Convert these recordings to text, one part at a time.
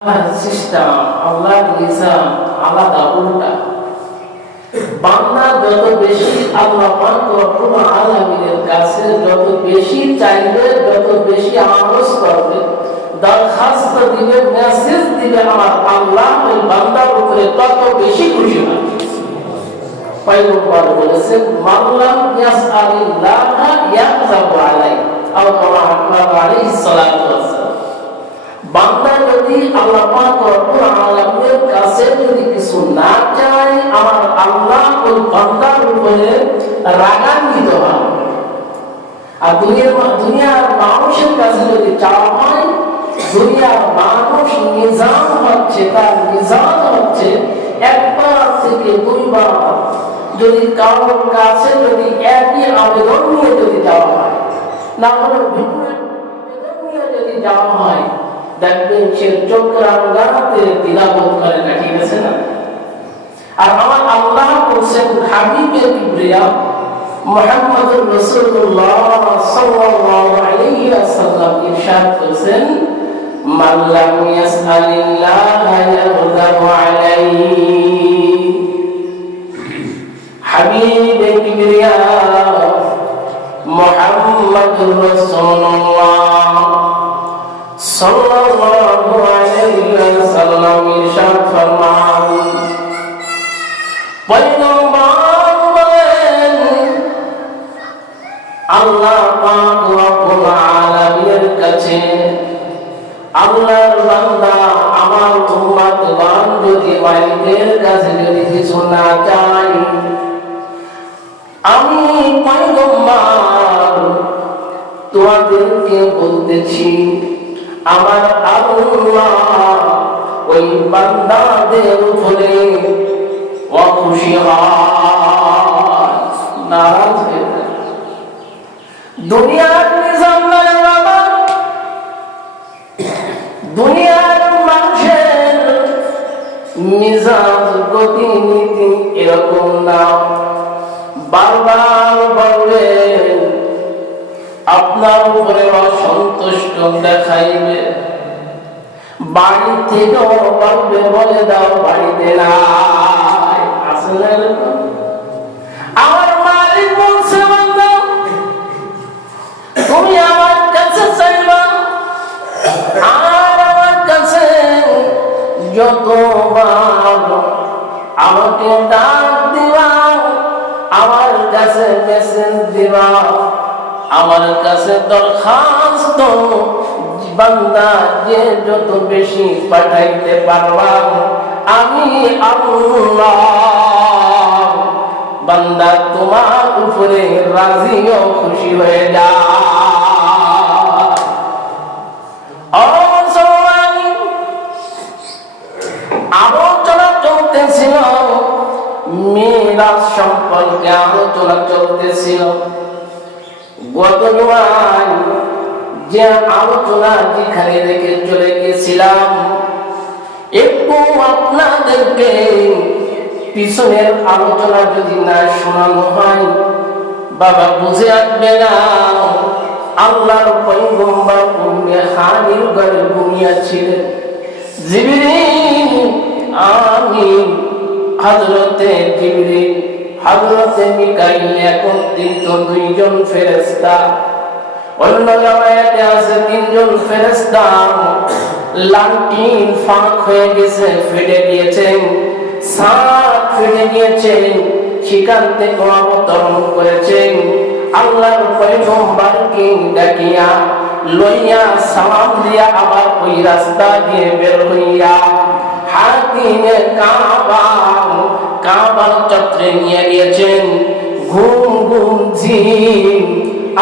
System আল্লাহর নিজাম আলাদা উল্টা। বান্দা যত বেশি আল্লাহ পাক রব্বুল আলামিনের কাছে যত বেশি চাইবে, যত বেশি আরজ করবে, দরখাস্ত দিবে, মেসেজ দিবে, আমার আল্লাহ ওই বান্দার উপরে তত বেশি খুশি হয়। পয়গম্বর বলেছেন, মাল্লাম ইয়াসআলিল্লাহ ইয়াগযাবু আলাইহি আও কামা আলাইহিস সালাতু ওয়াসসালাম। বান্দা যদি আল্লাহ পাক রব্বুল আলামিনের কাছে যদি কিছু না চায়, আমার আল্লাহ ওই বান্দার উপরে রাগান্বিত হয়। আর দুনিয়ার মানুষের কাছে যদি চাওয়া হয়, দুনিয়ার মানুষ নিজাম হচ্ছে, তার নিজাম হচ্ছে একবার থেকে দুইবার যদি কারোর কাছে যদি একই আবেদন নিয়ে যদি যাওয়া হয়, না হলে ভিন্ন আবেদন নিয়ে যদি যাওয়া হয়, দেখবেন সে চক্রাঙ্গাতে দ্বিধাবোধ করে না, ঠিক আছে না? আর আমার আল্লাহ বলছেন, হাবিবে কিবরিয়া মুহাম্মদুর রাসূলুল্লাহ সাল্লাল্লাহু আলাইহি ওয়াসাল্লাম ইরশাদ করেছেন, মান লাম ইয়াসআলিল্লাহ ইয়াগযাবু আলাইহি। হাবিবে কিবরিয়া মুহাম্মদুর রাসূলুল্লাহ সাল্লাল্লাহু আলাইহি ওয়াসাল্লাম ইরশাদ ফরমান, পয়গম্বর বলেন, আল্লাহ পাক রব্বুল আলামিনের কাছে আল্লাহর বান্দা আমার উম্মতগণ যদি মালিকের কাছে যদি কিছু না চায়, আমি পয়গম্বর তোমাদেরকে বলতেছি, আমার আল্লাহ ওই বান্দাদের উপরে অখুশি হয়, নারাজ হয়ে যায়। দুনিয়ার নিজাম নয় বাবা, দুনিয়ার মানুষের মিজাজ গতিনীতি এরকম না। বারবার বলবেন, আপনার উপরে অসন্তুষ্ট দেখাইবে, বাড়ি থেকেও বলবে, বলে দাও বাড়িতে নাই। আসলে আমার মালিক বলছে, বান্দা তুমি আমার কাছে চাইবা, আর আমার কাছে যতবার আমাকে ডাক দিবা, আমার কাছে মেসেজ দিবা, আমার কাছে দরখাস্ত বান্দা যে যত বেশি পাঠাইতে পারবা, আমি আল্লাহ বান্দা তোমার উপরে রাজি ও খুশি হয়ে যায়। আলোচনা চলতেছিল, মিরাজ সম্পর্কে আলোচনা চলতেছিল। গত জুমায় যে আলোচনা যেখানে রেখে চলে গেছিলাম, একটু আপনাদেরকে পিছনের আলোচনা যদি না শোনানো হয়, বাবা বুঝে আসবে না। আল্লাহর পয়গম্বর উম্মে হানির ঘরে ঘুমিয়েছিলেন। জিবরিল আমিন, হযরতে জিবরিল, হযরতে মিকাইল, একত্রিত দুইজন ফেরেশতা। অন্য রাওয়ায়াতে আছে তিনজন ফেরেশতা। লান্টিন ফাঁক হয়ে গেছে, ফেটে গিয়েছেন, সাত ফেটে গিয়েছেন, সেখান থেকে অবতরণ করেছেন। আল্লাহর পয়গম্বরকে ডাকিয়া লইয়া সালাম দিয়া আবার ওই রাস্তা দিয়ে বের হইয়া হাতিমে কাবার চত্বরে নিয়ে গিয়েছেন। ঘুম ঘুম ঝিম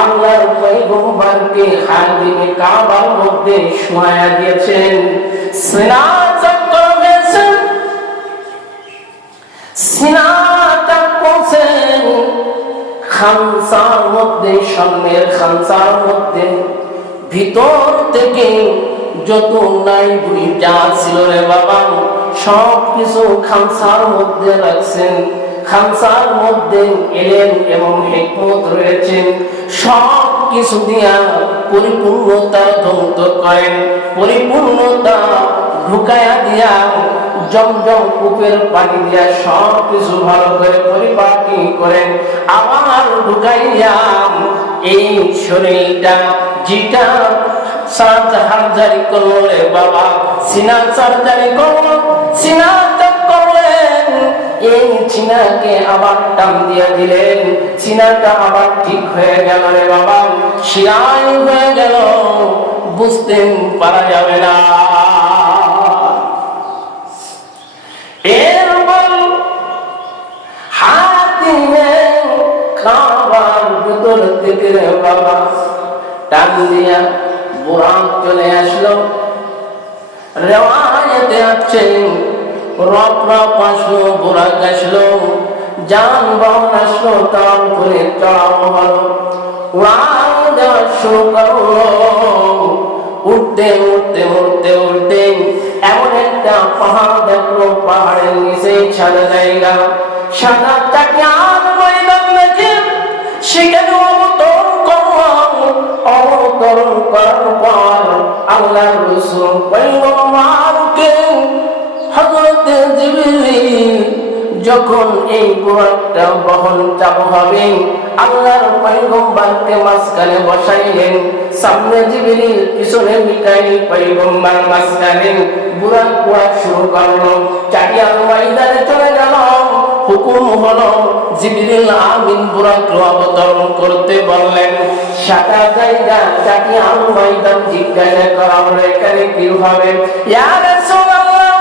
আল্লাহর পয়গম্বরকে হাতিমে কাবার মধ্যে শোয়া দিয়েছেন। সিনা চক্কর হয়েছেন, সিনাটা করছেন খানসার মধ্যে, সামনের খানসার মধ্যে ভিতর থেকে যত নাই বুড়ি যা ছিল রে বাবা, সব কিছু খানসার মধ্যে রাখছেন। খামসার মধ্যে এলেম এবং হিকমত রয়েছে, সব কিছু দিয়া পরিপূর্ণতা ধৌত করেন, পরিপূর্ণতা ঢুকায়া দিয়া জমজম কূপের পানি দিয়া সব কিছু ভালো করে পরিপাটি করেন, আবার ঢুকাইয়া এই শরীরটা যেটা সার্জারি করলো রে বাবা, সিনা সার্জারি করলো, সিনাটা করলেন, এই সিনাকে আবার টান দিয়ে দিলেন, সিনাটা আবার ঠিক হয়ে গেল রে বাবা, শিরাই হয়ে গেল, বুঝতে পারা যাবে না। এরপর হাত দিয়ে খাবার ভিতর থেকে রে বাবা টান দিয়া বুরাক চলে আসলো। রেওয়ায়েতে আছে রপ আসলো, বুরাক আসলো, যানবাহন আসলো, তার উপরে চড়ানো হলো, উড়ান দেওয়া শুরু করলো। উঠতে উঠতে উঠতে উঠতে এমন একটা পাহাড় দেখলো, পাহাড়ের নিচে সাদা জায়গা, সাদা চাকিয়ার ময়দান দেখে সেখানে অবতরণ করলাম। অবতরণ করার পর আল্লাহ রাসূল পয়গম্বরকে হযরত জিবরিল যখন এই বুরাকটা বহন চালু হবে, আল্লাহর পয়গম্বরকে মাঝখানে বসাইলেন, সামনে জিবরিল, পিছনে মিকাইল, পয়গম্বর মাঝখানে, বুরাক উড়া শুরু করলো, চাকিয়ার ময়দানে চলে গেল। হুকুম হলো জিবরিল আমিন বুরাক অবতরণ করতে বললেন। সাদা জায়গা চাকিয়ার ময়দান জিজ্ঞাসা করা হলো, এখানে কি হবে? ইয়া রাসূলুল্লাহ,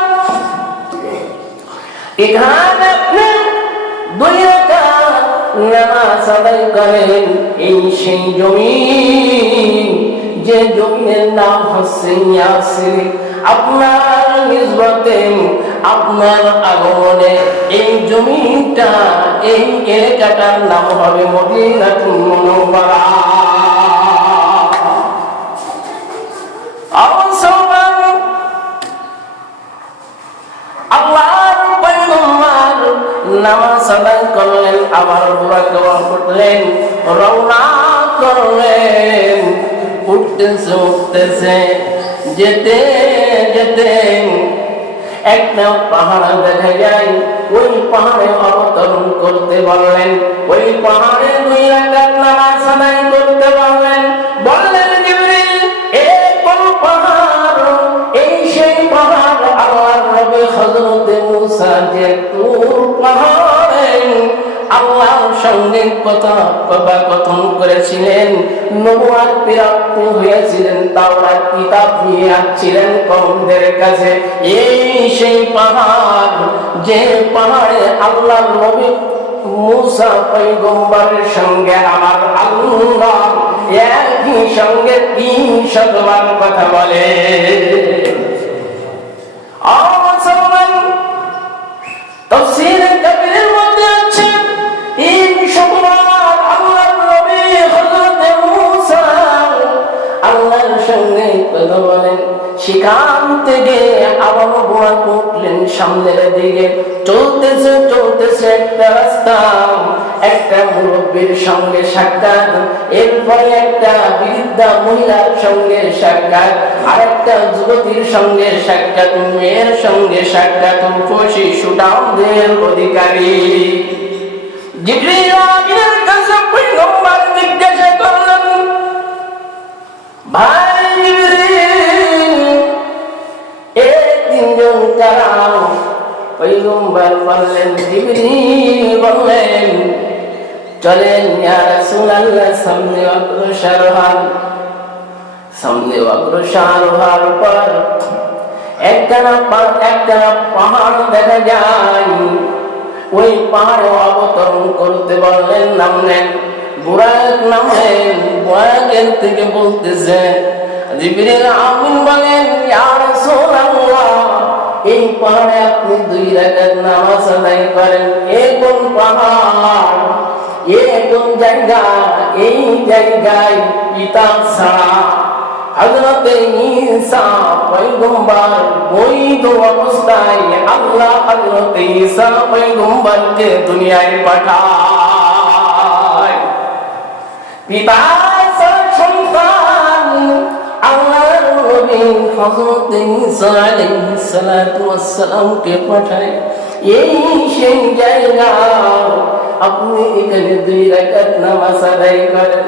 এখানে আপনি 2 রাকাত নামাজ আদায় করেন, এই সেই জমিন যে জমিনের নাম হচ্ছে ইয়াসির। আপনার নিসবতে, আপনার আগমনে এই জমিনটা, এই এলাকাটার নাম হবে মদিনাতুল মুনাওয়ারা। আল্লাহর পয়গম্বর নামাজ আদায় করলেন, আবার বুরাক উঠলেন, রওনা করলেন। উঠতেছে উঠতেছে, যেতে যেতে একটা পাহাড় দেখা যায়, ওই পাহাড়ে অবতরণ করতে বললেন, ওই পাহাড়ে 2 রাকাত নামাজ আদায় করতে বললেন। বললেন জিবরিল, এই কোন পাহাড়? এই সেই পাহাড় আল্লাহর নবী হযরত মুসা যে তুর পাহাড়ে আল্লাহর সঙ্গে কথোপকথন করেছিলেন, নবুয়ত প্রাপ্ত হয়েছিলেন, তাওরাত কিতাব নিয়ে আসছিলেন কওমদের কাছে। এই সেই পাহাড়, যে পাহাড়ে আল্লাহর নবী মুসা পয়গম্বরের সঙ্গে আমার আল্লাহ একই সঙ্গে 300 বার কথা বলে। তাফসীর কাবীরের মধ্যে আছে 300 বার আল্লাহর নবী হযরত মুসা আল্লাহর সঙ্গে কথা বলেন। সেখান থেকে আবার বুরাক উঠলেন সামনের দিকে, চলতেছে চলতেছে একটা রাস্তা, একটা মুরব্বীর সঙ্গে সাক্ষাৎ, এরপরে একটা বৃদ্ধা মহিলার সঙ্গে সাক্ষাৎ, আরেকটা যুবতীর সঙ্গে সাক্ষাৎ, মেয়ের সঙ্গে সাক্ষাৎ, শিশুটাদের অধিকারী। জিবরিল আমিনের কাছে পয়গম্বর জিজ্ঞাসা করলেন, ভাই জিবরিল, এই 3 জন কারা? পয়গম্বর বললেন, জিবরিল বললেন, চলেন ইয়া রাসূলুল্লাহ, সামনে অগ্রসর হন। সামনে অগ্রসর হওয়ার পর একটা পাহাড় দেখা যায়, ওই পাহাড়ে অবতরণ করতে বললেন, নামলেন, বুরাক নামলেন। বুরাকের থেকে বলতেছে, জিবরিল আমিন বলেন, ইয়া রাসূলুল্লাহ, এই পাহাড়ে আপনি 2 রাকাত নামাজ আদায় করেন। এই কোন পাহাড়? এই কোন জায়গা? এই জায়গায় কিতাব ছাড়া, হযরত ঈসা পয়গম্বর বৈধ অবস্থায় আল্লাহ হযরত ঈসা পয়গম্বরকে দুনিয়ায় পাঠায়। পিতা সন্তান আল্লাহর নবী হযরত ঈসা আলাইহিস সালাতু ওয়াস সালামকে পাঠায়। এই সেই জায়গা, আপনি এখানে 2 রাকাত নামাজ আদায় করেন।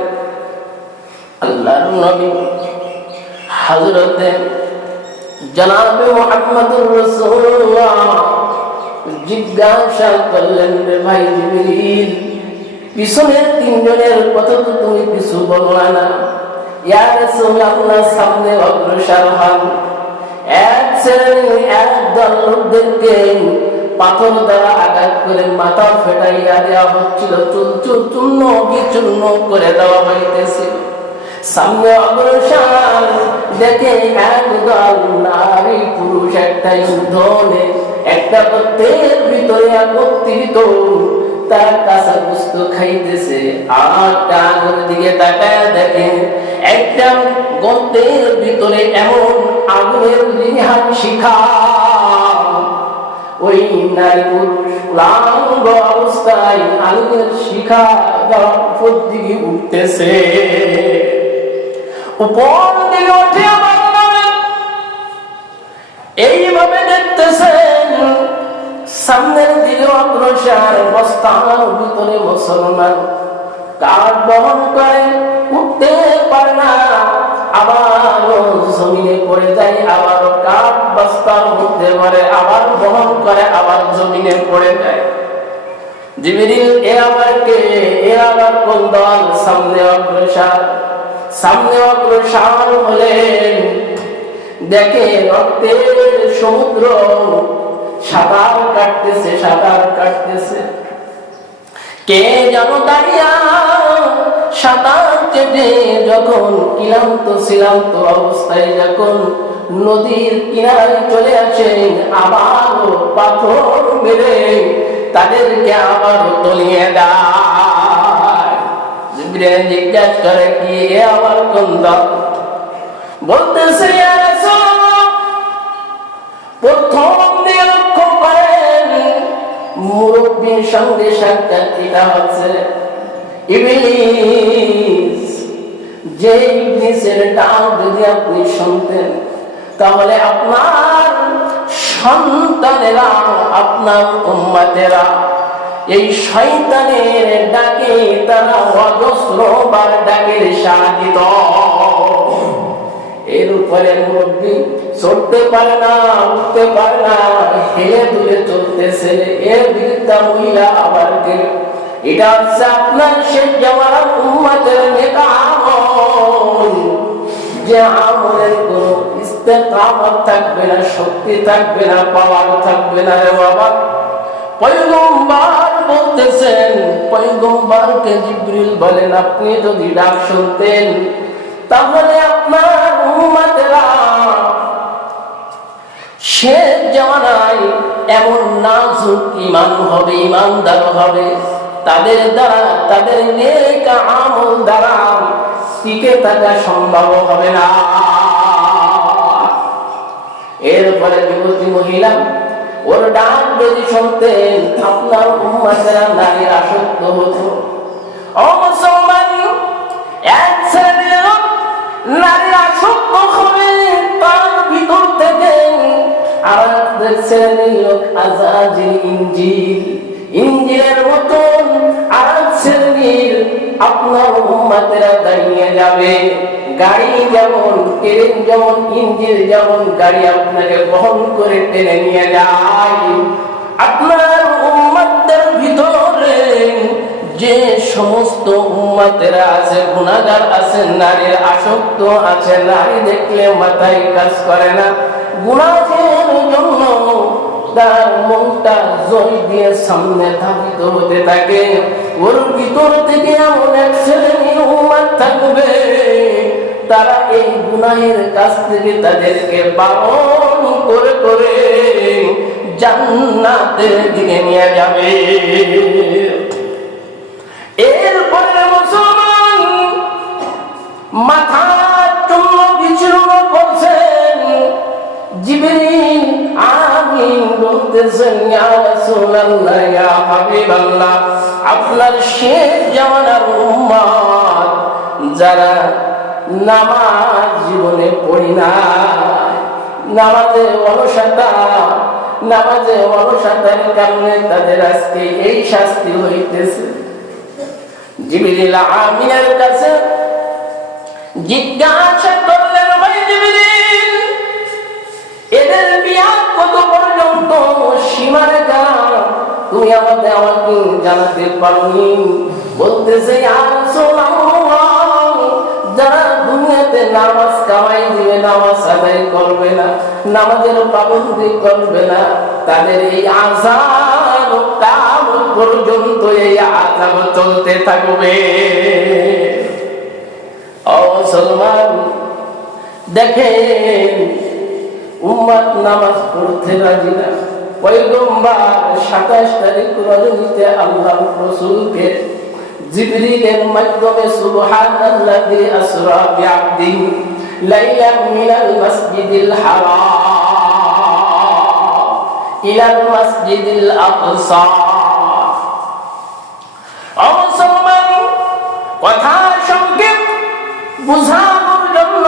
আল্লাহর নবী হযরত জনাবে মুহাম্মদুর রাসূলুল্লাহ জিজ্ঞাসা করলেন, রে ভাই জিবরিল, পিছনের 3 জনের কথা তো তুমি কিছু বললা না। ইয়া রাসূলুল্লাহ, সামনে অগ্রসর হন। এক দল লোকদেরকে পাথর দ্বারা আঘাত করে মাথা ফেটাইয়া দেওয়া হচ্ছিল, চূর্ণ বিচূর্ণ করে দেওয়া হইতেছিল। সামনে অগ্রসর দেখে একদল নারী পুরুষ একটা যুদ্ধে একটা গর্তের ভিতরে একত্রিত, তার কাঁচা গোস্ত খাইতেছে। আর তার দিকে তাকায় দেখে একটা গর্তের ভিতরে এমন আগুনের নিহান শিখা, ওই নারী পুরুষ উলঙ্গ অবস্থায় আগুনের শিখা উপর দিকে উঠতেছে। উপর দিকে উঠে এইভাবে দেখতেছেন। সামনের দিকে অগ্রসর, বস্তার ভিতরে মুসলমান কাঠ বহন করে, উঠতে পারে না, আবার জমিনে পড়ে যায়, আবার কাঠ বস্তার মধ্যে ভরে আবার বহন করে, আবার জমিনে পড়ে যায়। জিবরিল এ আবার কে? এ আবার কোন দল? সামনে অগ্রসর। সামনে অগ্রসর হলেন, দেখে রক্তের সমুদ্র সাঁতার কাটতেছে, সাঁতার কাটতেছে। কে যেন দাঁড়িয়া সাঁতার কেটে যখন ক্লান্ত অবস্থায় যখন নদীর কিনারায় চলে আসেন, আবার পাথর মেরে তাদেরকে আবার তলিয়ে দেয়। জিবরিল জিজ্ঞাসা করে, কি এ আবার কোন দল? বলতেছে, ইয়া রাসূলুল্লাহ, প্রথম দিয়ে লক্ষ্য করেন মুরব্বীর সঙ্গে সাক্ষাৎ, এটা হচ্ছে ইবলিস। যে ইবলিসের ডাক যদি আপনি শুনতেন, তাহলে আপনার সন্তানেরা, আপনার উম্মতেরা এই শয়তানের ডাকে তারা অজস্রবার ডাকের সাড়া দিত। এর উপরে মুরব্বী চলতে পারে না, উঠতে পারে না, হেলে দুলে চলতেছে। এর বিরুদ্ধে মহিলা আবার কে? এটা হচ্ছে আপনার শেখ জামানার উম্মতের নেতা আমল, যে আমলের কোন ইস্তেকামত থাকবে না, শক্তি থাকবে না, পাওয়ার থাকবে না। রে বাবা, পয়গম্বর বলতেছেন, পয়গম্বরকে জিবরিল বলেন, আপনি যদি ডাক শুনতেন, তাহলে আপনার উম্মতেরা শেষ জামানায় এমন নাজুক ঈমান হবে, ঈমানদার হবে, তাদের দ্বারা, তাদের নেক আমল দ্বারা টিকে থাকা সম্ভব হবে না। এরপরে যুবতী মহিলা ওর ডাক যদি শুনতেন, আপনার উম্মতেরা নারীর আসক্ত হতো। ও মুসলমান, এক শ্রেণীর নারী আসক্ত হবে, তার ভিতর থেকে আর এক শ্রেণীর লোক আযাজিল ইঞ্জিলের মতন আর এক শ্রেণীর আপনার উম্মতেরা দাঁড়িয়ে যাবে। গাড়ি যেমন, ট্রেন যেমন, ইঞ্জিল যেমন গাড়ি আপনাকে বহন করে টেনে নিয়ে যায়, আপনার উম্মতদের ভিতরে যে সমস্ত উম্মতেরা আছে, গুনাহগার আছে, নারীর আসক্ত আছে, নারী দেখলে মাথায় কাজ করে না, গুনাহের জন্য তার মনটা জয় দিয়ে সামনে ধাবিত হতে থাকে। ওর ভিতর থেকে এমন এক শ্রেণীর উম্মত থাকবে, তারা এই গুনাহের কাছ থেকে তাদেরকে বারণ করে করে জান্নাতের দিকে নিয়ে যাবে। এরপরে মুসলমান মাথার চুল বিছে বলতেছেন, ইয়া রাসূলুল্লাহ, ইয়া হাবিবাল্লাহ, আপনার শেষ জামানার উম্মত যারা নামাজ জীবনে পড়ি না, নামাজের অলসতার কারণে তাদের আজকে এই শাস্তি হইতেছে। জিবরিল আমিনের কাছে জিজ্ঞাসা করলেন, ভাই জিবরিল, এদের মেয়াদ কত পর্যন্ত, সীমারেখা তুমি আমাকে জানাতে পারোনি? বলতেছে, ইয়া রাসূলুল্লাহ, যারা দুনিয়াতে নামাজ কামাই দিবে, নামাজ আদায় করবে না, নামাজের পাবন্দি করবে না, তাদের এই আযাব কিয়ামত পর্যন্ত এই আযাব চলতে থাকবে। ও মুসলমান, দেখেন উম্মত নামাজ পড়তে রাজি না। পয়গম্বর 27 তারিখ রজনীতে আল্লাহর রাসূলকে জিবরিলের মাধ্যমে সুবহানাল্লাযী আসরা বিআবদিহি লাইলাম মিনাল মাসজিদিল হারাম ইলাল মাসজিদিল আকসা। মুসলমান, কথা সংক্ষেপ বুঝানোর জন্য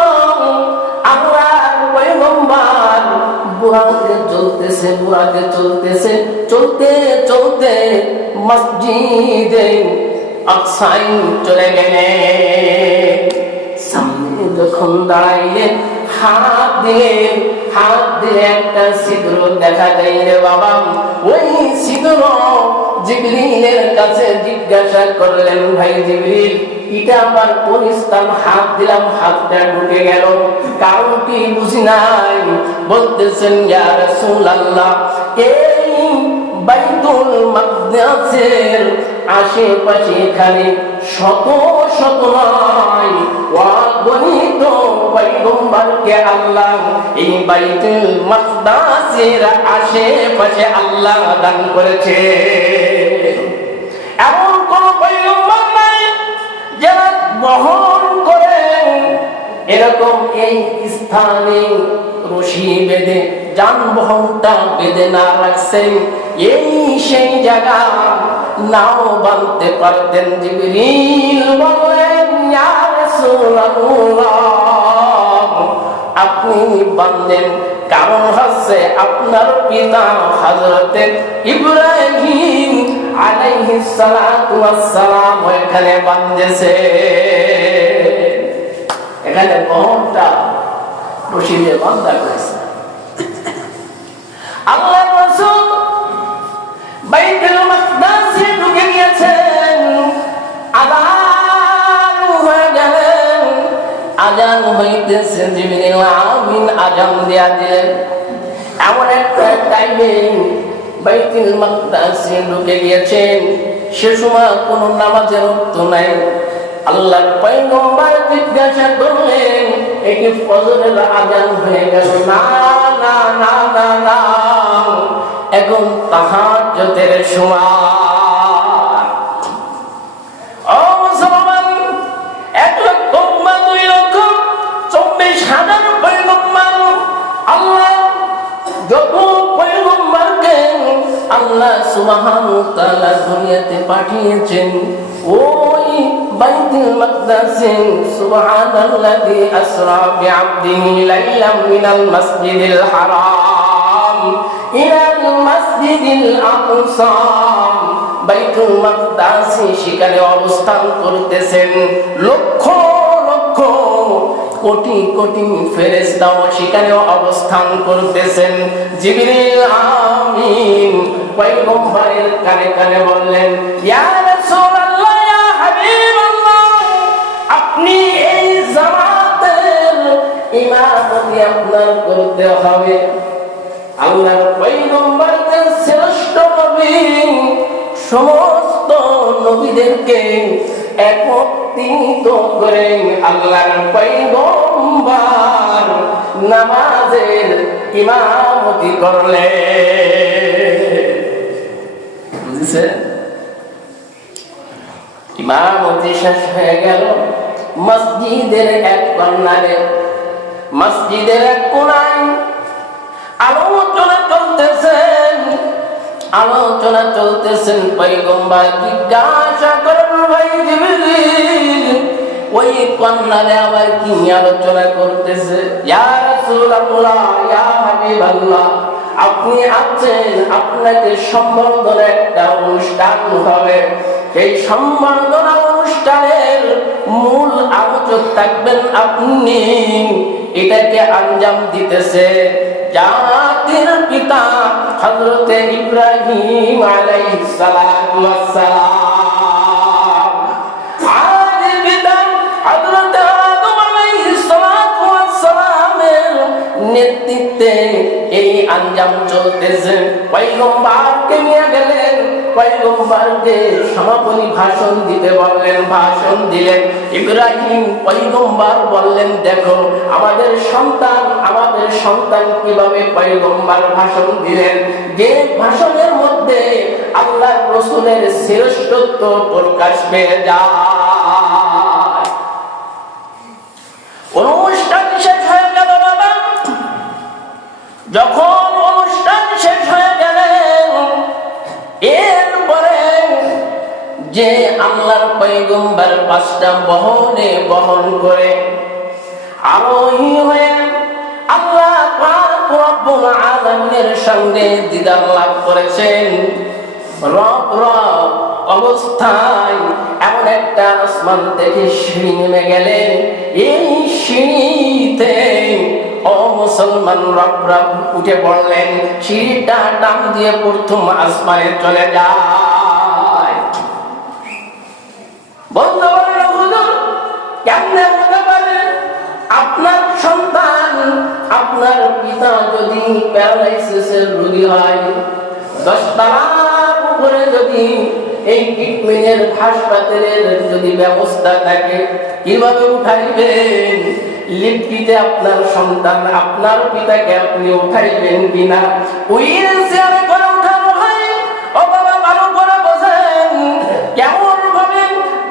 আল্লাহর পয়গম্বর বুরাকে চলতেছে, চলতে মসজিদে আকসায় চলে গেলেন। সামনে যখন দাঁড়াইলেন, হাত দিয়ে একটা ছিদ্র দেখা যায় রে বাবা। ওই ছিদ্র জিবরিলের কাছে জিজ্ঞাসা করলেন, ভাই জিবরিল, এটা আমার কোন স্থান? হাত দিলাম, হাতটা ঢুকে গেল, কারণ কি বুঝি নাই। বলতেছেন, ইয়া রাসূলুল্লাহ, এই বাইতুল মাকদাসের আশেপাশে এখানে শত নয় অগণিত পয়গম্বরকে আল্লাহ এই বাইতুল মাকদাসের আশেপাশে আল্লাহ দান করেছে। এমন কোন পয়গম্বর নাই যারা বহন করেন এরকম এই স্থানে রশি বেঁধে যানবাহনটা বেঁধে না রাখছেন। এই সেই জায়গা নাও বানতে পারতেন। জিবরিল বললেন, ইয়া রাসূলুল্লাহ, আপনি বানলেন, কারণ হচ্ছে আপনার পিতা হযরতে ইব্রাহিম আলাইহিস সালাতু ওয়াস সালাম এখানে বানতেছে। এখানে বহনটা রশি দিয়ে বাঁধা হয়েছে। আল্লাহর রাসূল বাইতুল মাকদাসে ঢুকে গিয়েছেন, আযান হয়ে গেলেন, আযান হইতেছে, জিবরিল আমিন আযান দিয়া দিলেন। এমন একটা টাইমে বাইতুল মাকদাসে ঢুকে গিয়েছেন, সে সময় কোনো নামাজের অর্থ নাই। আল্লাহর পয়গম্বর জিজ্ঞাসা করলেন, এই কি ফজরের আযান হয়ে গেল? না না না না না, এখন তাহাজ্জুদের সময়। ও মুসলমান, 1 লক্ষ বা 2 লক্ষ 24,000 পয়গম্বর, আল্লাহ যত পয়গম্বরকে আল্লাহ সুবহানাহু ওয়া তাআলা দুনিয়াতে পাঠিয়েছেন, ওই বাইতুল মাকদাসে সুবহানাল্লাযী আসরা বিআবদিহি লাইলাম মিনাল মাসজিদিল হারাম ইলাল মাসজিদিল আকসা, বাইতুল মাকদাসে সেখানে অবস্থান করতেছেন লক্ষ লক্ষ কোটি কোটি ফেরেশতাও সেখানে অবস্থান করতেছেন। জিবরিল আমিন পয়গম্বরের কানে কানে বললেন, ইয়া রাসূলুল্লাহ, ইয়া হাবিবাল্লাহ, আপনি এই জামাতের ইমামতি আপনার করতে হবে। আল্লাহর পয়গম্বরকে শ্রেষ্ঠ নবী, সমস্ত নবীদেরকে একত্রিত করে আল্লাহর পয়গম্বর নামাজের ইমামতি করলেন। বুঝছেন? ইমামতি শেষ হয়ে গেল। মসজিদের এক কর্নারে, মসজিদের এক কোণায় আলোচনা চলতেছে। আলোচনা চলতেছেন, পয়গম্বর জিজ্ঞাসা করেন, ভাই জিবরিল ওই কন্যারে আবার কি আলোচনা করতেছে? ইয়া রাসূলুল্লাহ, ইয়া হাবিবাল্লাহ, আপনি আছেন, আপনাকে সম্বর্ধনা একটা অনুষ্ঠান হবে, এই সম্বর্ধনা অনুষ্ঠানের মূল আলোচক থাকবেন আপনি। এটাকে আঞ্জাম দিতেছে জাতির পিতা হযরতে ইব্রাহিম আলাইহিস সালাতু ওয়াস সালাম, আদি পিতা হযরতে আদম আলাইহিস সালাতু ওয়াস সালামের নেতৃত্বে এই আঞ্জাম চলতেছে। পয়গম্বরকে নিয়ে গেলেন, পয়গম্বরকে সমাপনী ভাষণ দিতে বললেন, ভাষণ দিলেন। ইব্রাহিম পয়গম্বর বললেন, দেখো আমাদের সন্তান কিভাবে পয়গম্বর ভাষণ দিলেন, যে ভাষণের মধ্যে আল্লাহর রাসূলের শ্রেষ্ঠত্ব প্রকাশ পেয়ে যায়। অনুষ্ঠান শেষ হয়ে গেল বাবা। যখন অনুষ্ঠান শেষ হয়ে গেলেন, এরপরে যে আল্লাহর পয়গম্বর 5টা বহনে বহন করে আরোহী হয়ে আল্লাহ পাক রব্বুল আলামিনের সঙ্গে দিদার লাভ করেছেন। রব অবস্থায় এমন একটা আসমান থেকে সিঁড়ি নেমে গেলেন। এই সিঁড়িতে ও মুসলমান রবরা উঠে পড়লেন, সিঁড়িটা টান দিয়ে প্রথম আসমানে চলে যায়। বলতে পারেন হুজুর কেমনে হতে পারে? আপনার সন্তান, আপনার পিতা যদি প্যারালাইসিসের রোগী হয়, 10 তলার উপরে যদি এই ট্রিটমেন্টের হাসপাতালের যদি ব্যবস্থা থাকে, কিভাবে উঠাইবেন? লিফটিতে আপনার সন্তান, আপনার পিতাকে আপনি উঠাইবেন কিনা? হুইল চেয়ারে করে উঠানো হয়। ও বাবা, ভালো করে বোঝেন কেমন ভাবে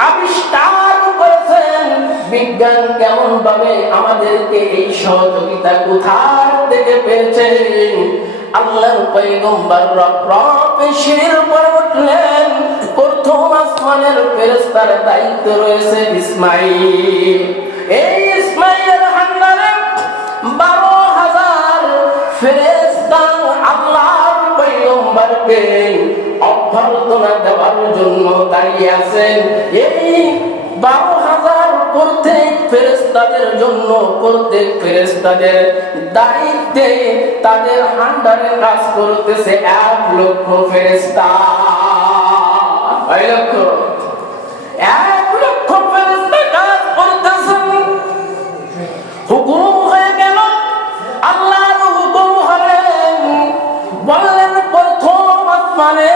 আবিষ্কার করেছেন বিজ্ঞান, কেমন ভাবে আমাদেরকে এই সহযোগিতা কোথার থেকে পেয়েছেন। আল্লাহর পয়গম্বর রব সিঁড়ির উপর উঠলেন। প্রথম আসমানের ফেরেশতার দায়িত্ব রয়েছে ইসমাঈল। এই ইসমাঈলের হান্নারে 12,000 ফেরেশতা আল্লাহর পয়গম্বরকে অভ্যর্থনা দেওয়ার জন্য দাঁড়িয়ে আছেন। এই 12,000 প্রত্যেক ফেরেশতাদের জন্য, প্রত্যেক ফেরেশতাদের দায়িত্বে তাদের আন্ডারে কাজ করতেছে 1 লক্ষ ফেরেশতা। 1 লক্ষ ফেরেশতা কাজ করতেছেন। হুকুম হয়ে গেল, আল্লাহর হুকুম হলেন। বললেন প্রথম আসমানে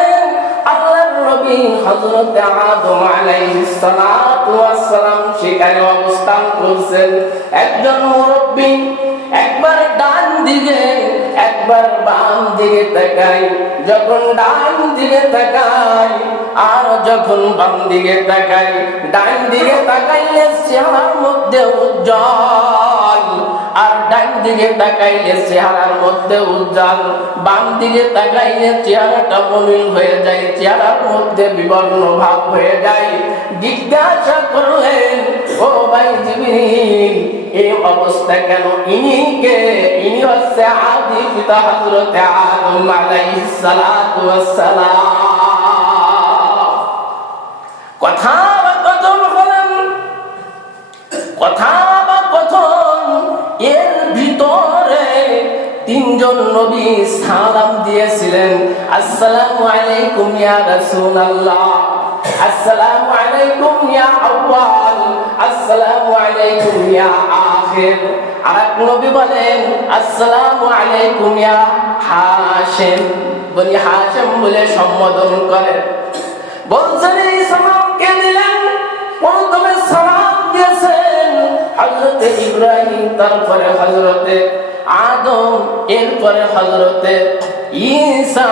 আল্লাহর নবী হযরত আদম আলাইহিস সালাতু ওয়াস সালাম সেখানে অবস্থান করছেন। একজন মুরব্বী একবার ডান দিকে একবার বাম দিকে তাকায়, যখন ডান দিকে তাকায় আর যখন বাম দিকে তাকায়, ডান দিকে তাকাইলে চেহারার মধ্যে উজ্জ্বল, আর ডান দিকে তাকাইলে চেহারার মধ্যে উজ্জ্বল, বাম দিকে তাকাইলে চেহারাটা মলিন হয়ে যায়, চেহারার মধ্যে বিবর্ণ ভাব হয়ে যায়। জিজ্ঞাসা করলেন, ও ভাই জিবরিল, এই অবস্থা কেন? ইনি হচ্ছে আদি পিতা হযরত আদম আলাইহিস সালাতু ওয়াস সালাম। কথা বা কথন হলেন, কথা বা কথন, এর ভিতরে 3 জন নবী সালাম দিয়েছিলেন। আসসালামু আলাইকুম ইয়া রাসূলুল্লাহ, আসসালামু আলাইকুম ইয়া আউয়াল, আসসালামু আলাইকুম ইয়া আখির। আর এক নবী বলেন আসসালামু আলাইকুম ইয়া হাশিম, বনি হাশিম বলে সম্বোধন করেন। বলছেন এই সালাম কে দিলেন? প্রথমে সালাম দিয়েছেন হযরতে ইব্রাহিম, তারপরে হযরতে আদম, এরপরে হযরতে ঈসা,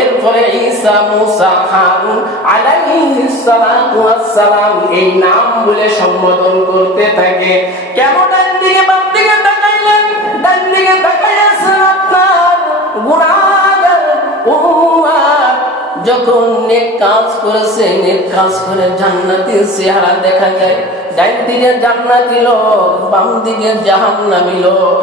এরপরে ঈসা, মুসা, হারুন আলাইহিস সালাতু ওয়াস সালাম এই নাম বলে সম্বোধন করতে থাকে। কেন ডান দিকে বাম দিকে তাকাইলেন? ডান দিকে তাকাইছেন আপনার গুনাহগার উম্মত যখন নেক কাজ করেছে, নেক কাজ করে জান্নাতের চেহারা দেখা যায়। ডান দিকে জান্নাতি লোক, বাম দিকে জাহান্নামী লোক।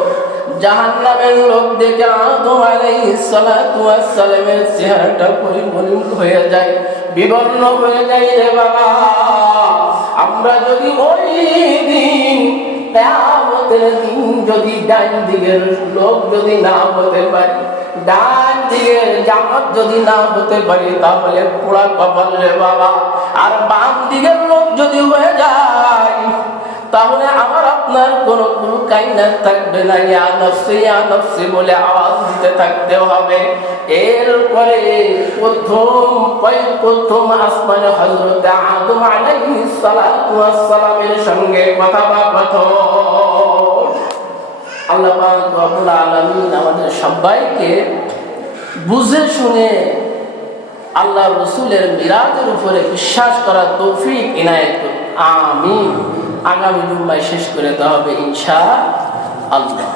জাহান্নামের লোক দেখে আদম আলাইহিস সালাতু ওয়াস সালামের চেহারাটা পরিবর্তন হয়ে যায়, বিবর্ণ হয়ে যায়। রে বাবা, আমরা যদি ওই দিন কিয়ামতের দিন যদি ডান দিকের লোক যদি না হতে পারি, ডান দিকের জামাত যদি না হতে পারি, তাহলে পোড়া কপাল রে বাবা। আর বাম দিকের লোক যদি হয়ে যায়, তাহলে আমার আপনার কোনো কাইনাত থাকবে না। ইয়া নফসি বলে আওয়াজ দিতে থাকতে হবে। এরপরে প্রথম আসমানে হযরত আদম আলাইহিস সালাতু ওয়াস সালামের সঙ্গে কথোপকথন। আল্লাহ পাক রব্বুল আলামিন আমাদের সবাইকে বুঝে শুনে আল্লাহ রসুলের মিরাজের উপরে বিশ্বাস করার তৌফিক ইনায়েত করুন। আমিন। আগামী জুম্মায় শেষ করে দেওয়া হবে ইনশাআল্লাহ।